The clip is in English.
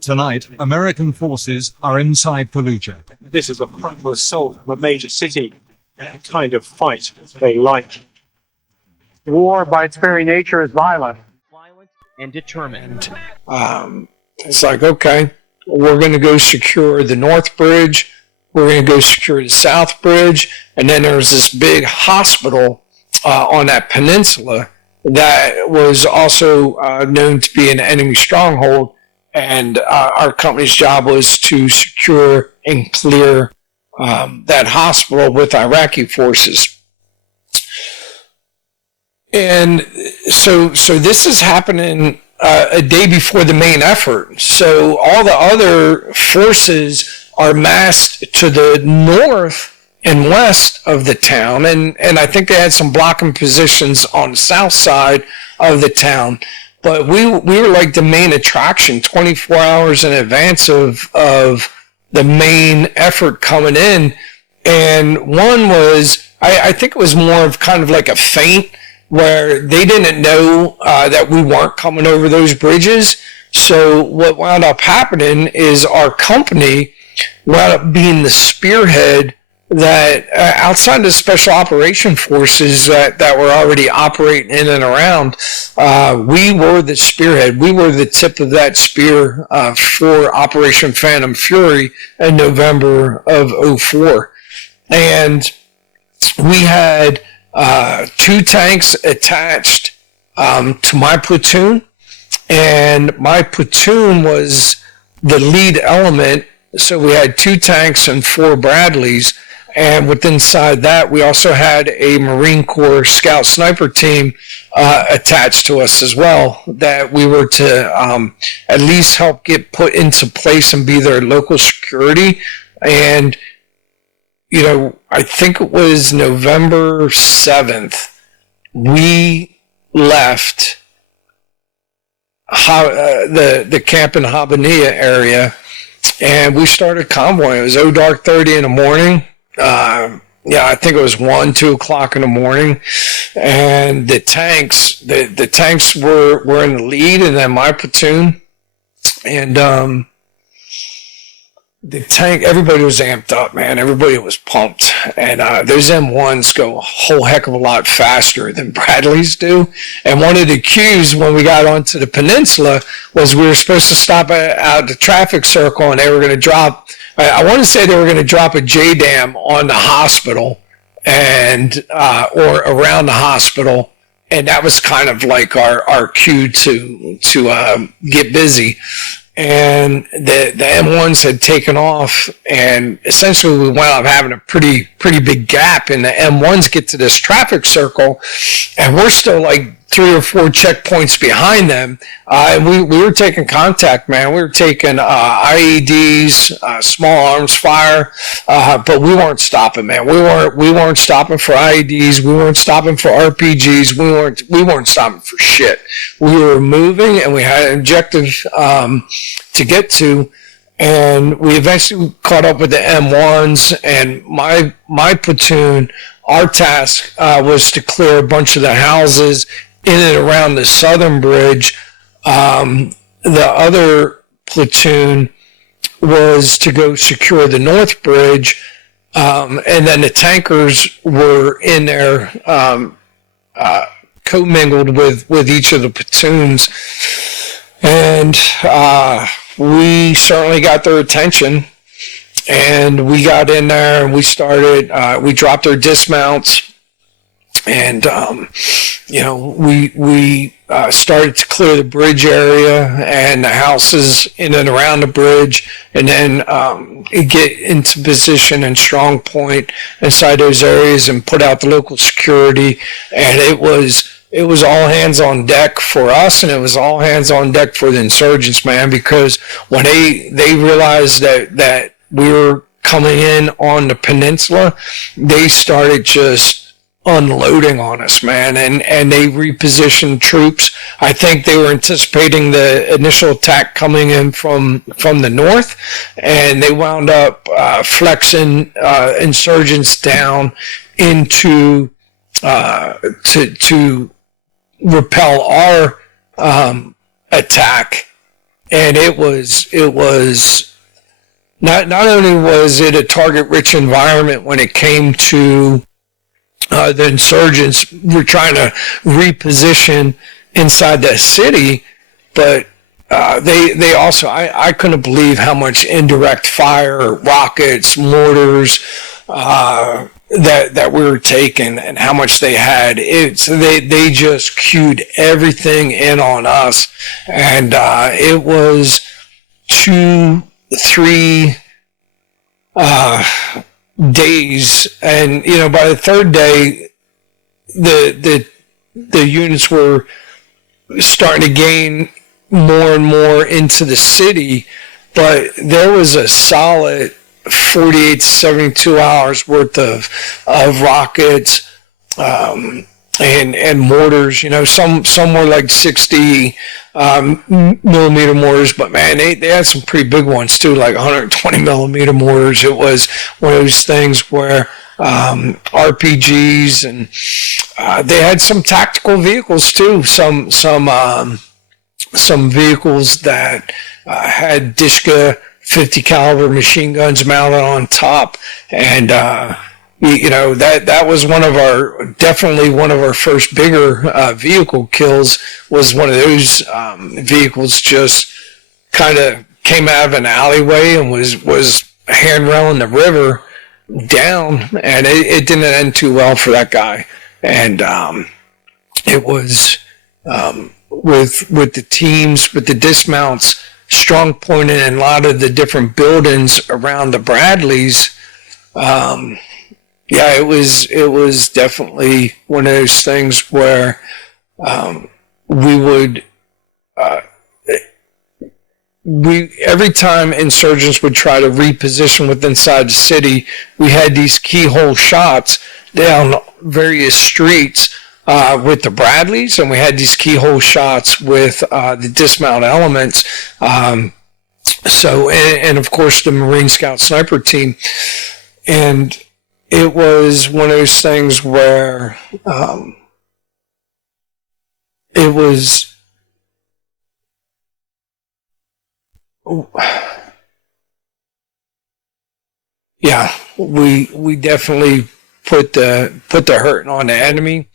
Tonight, American forces are inside Fallujah. This is a frontal assault of a major city, a kind of fight they like. War, by its very nature, is violent. Violent and determined. It's like, okay, we're going to go secure the North Bridge, we're going to go secure the South Bridge, and then there's this big hospital on that peninsula that was also known to be an enemy stronghold, and our company's job was to secure and clear that hospital with Iraqi forces. And so this is happening a day before the main effort. So all the other forces are massed to the north and west of the town, and I think they had some blocking positions on the south side of the town. But we were like the main attraction 24 hours in advance of the main effort coming in. And one was, I think it was more of kind of like a feint, where they didn't know that we weren't coming over those bridges. So what wound up happening is our company wound up being the spearhead that outside the special operation forces that were already operating in and around, we were the spearhead. We were the tip of that spear for Operation Phantom Fury in November of 2004. And we had 2 tanks attached to my platoon, and my platoon was the lead element. So we had 2 tanks and 4 Bradleys, and within inside that we also had a Marine Corps scout sniper team attached to us as well, that we were to at least help get put into place and be their local security. And you know, I think it was November 7th, we left the camp in Habaniya area, and we started convoying. It was dark 30 in the morning. I think it was 1, 2 o'clock in the morning, and the tanks were in the lead, and then my platoon, and the tank, everybody was amped up, man. Everybody was pumped. And those M1s go a whole heck of a lot faster than Bradleys do. And one of the cues when we got onto the peninsula was we were supposed to stop at the traffic circle, and they were going to drop, I want to say they were going to drop a JDAM on the hospital and or around the hospital. And that was kind of like our cue to get busy. And the M1s had taken off, and essentially we wound up having a pretty big gap, and the M1s get to this traffic circle, and we're still like 3 or 4 checkpoints behind them, and we were taking contact, man. We were taking IEDs, small arms fire, but we weren't stopping, man. We weren't stopping for IEDs. We weren't stopping for RPGs. We weren't stopping for shit. We were moving, and we had an objective to get to, and we eventually caught up with the M1s, and my platoon, our task was to clear a bunch of the houses in and around the southern bridge. The other platoon was to go secure the north bridge, and then the tankers were in there commingled with each of the platoons. And we certainly got their attention, and we got in there and we started, we dropped our dismounts, and we started to clear the bridge area and the houses in and around the bridge, and then get into position and strong point inside those areas and put out the local security. And it was all hands on deck for us, and it was all hands on deck for the insurgents, man, because when they realized that we were coming in on the peninsula, they started just unloading on us, man, and they repositioned troops. I think they were anticipating the initial attack coming in from the north, and they wound up flexing insurgents down into to repel our attack. and it was not only was it a target-rich environment when it came to the insurgents were trying to reposition inside that city, but they also, I couldn't believe how much indirect fire, rockets, mortars, that we were taking and how much they had. They just queued everything in on us. And, it was 2-3, days. And, by the third day, the units were starting to gain more and more into the city, but there was a solid 48 to 72 hours worth of rockets, and mortars. Some were like 60 millimeter mortars, but man, they had some pretty big ones too, like 120 millimeter mortars. It was one of those things where RPGs, and they had some tactical vehicles too. Some vehicles that had Dishka 50 caliber machine guns mounted on top, and that was definitely one of our first bigger vehicle kills. Was one of those vehicles just kind of came out of an alleyway and was handrailing the river down, and it didn't end too well for that guy. And it was with the teams, with the dismounts, strong point in a lot of the different buildings around the Bradleys. It was definitely one of those things where we would every time insurgents would try to reposition within inside the city, we had these keyhole shots down various streets with the Bradleys, and we had these keyhole shots with the dismount elements. And of course the Marine Scout Sniper Team. And it was one of those things where it was we definitely put the hurting on the enemy.